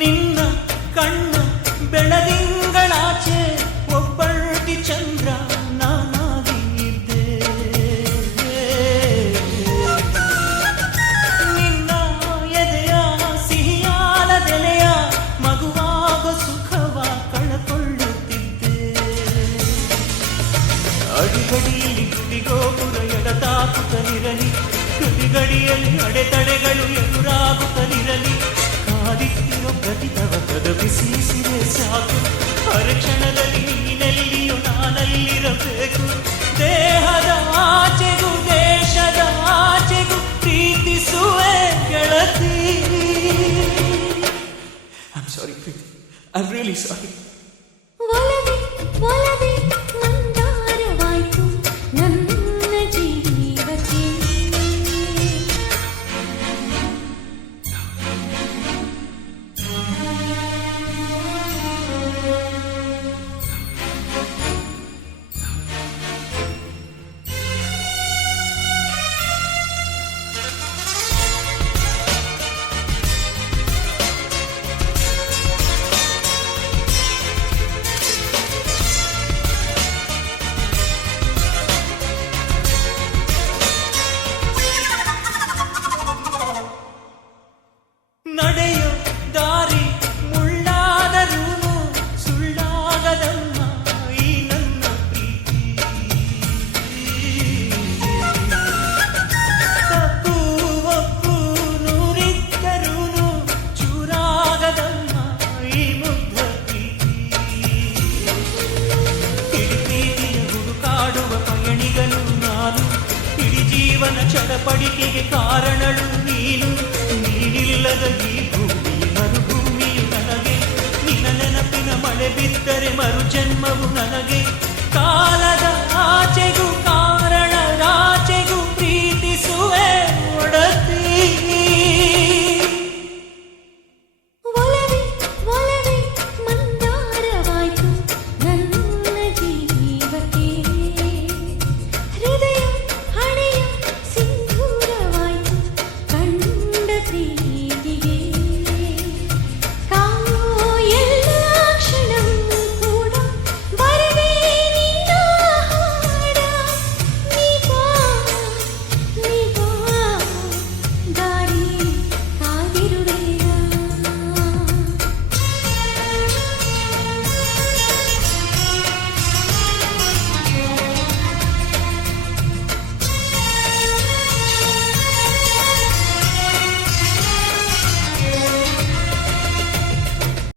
ನಿನ್ನ ಕಣ್ಣ ಬೆಳದಿಂಗಳಾಚೆ ಒಬ್ಬಳ್ತಿ ಚಂದ್ರ ನಾನಾಗಿದ್ದೆ. ನಿನ್ನ ಎದೆಯ ಸಿಹಿಯಾಲದೆಲೆಯ ಮಗುವಾಗ ಸುಖವ ಕಳಕೊಳ್ಳುತ್ತಿದ್ದೆ. ಅಡಿಗಡಿಯಲ್ಲಿ ಗುಡಿಗೋಪುರ ಎಡತಾಕುತ್ತಲಿರಲಿ, ಗಡಿಗಡಿಯಲ್ಲಿ ಅಡೆತಡೆಗಳು ಎದುರಾಗುತ್ತಲಿರಲಿ. ಕಾದಿಟ್ಟಿರೋ ಪ್ರತಿತವಕದ ಬಿಸಿ ಸಿರೆ ಸಾಕು, ಹರಕ್ಷಣದಲ್ಲಿ ನೀನೆಲ್ಲಿಯೂ ನಾನಲ್ಲಿರಬೇಕು. ದೇಹದ ಆಚೆಗೂ ದೇಶದ ಆಚೆಗೂ ಪ್ರೀತಿಸುವೆ ಗೆಳತಿ. I'm sorry, Preethi. I'm really sorry. ಒಲವೇ ಒಲವೇ ಮಂದಾರವಾಯ್ತು ನನ್ನ ಜೀವಕ್ಕೆ. ನಡೆಯೋ ದಾರಿ ಮುಳ್ಳಾದರೂನು ಸುಳ್ಳಾಗದಮ್ಮ ಈ ನನ್ನ ಪ್ರೀತಿ. ತಪ್ಪು ಒಪ್ಪು ನೂರಿದ್ದರೂನು ಚೂರಾಗದಮ್ಮ ಈ ಮುಗ್ಧ ಪ್ರೀತಿ. ಇಡೀ ಪ್ರೀತಿಯ ಹುಡುಕಾಡುವ ಪಯಣಿಗನು ನಾನು, ಇಡೀ ಜೀವನ ಚಡಪಡಿಕೆಗೆ ಕಾರಣಳು ನೀನು. ನೀನಿಲ್ಲದ ಈ ಭೂಮಿ ಮರುಭೂಮಿಯು ನನಗೆ, ನಿನ್ನ ನೆನಪಿನ ಮಳೆ ಬಿದ್ದರೆ ಮರು ಜನ್ಮವು ನನಗೆ. ಕಾಲದ ಆಚೆಗೂ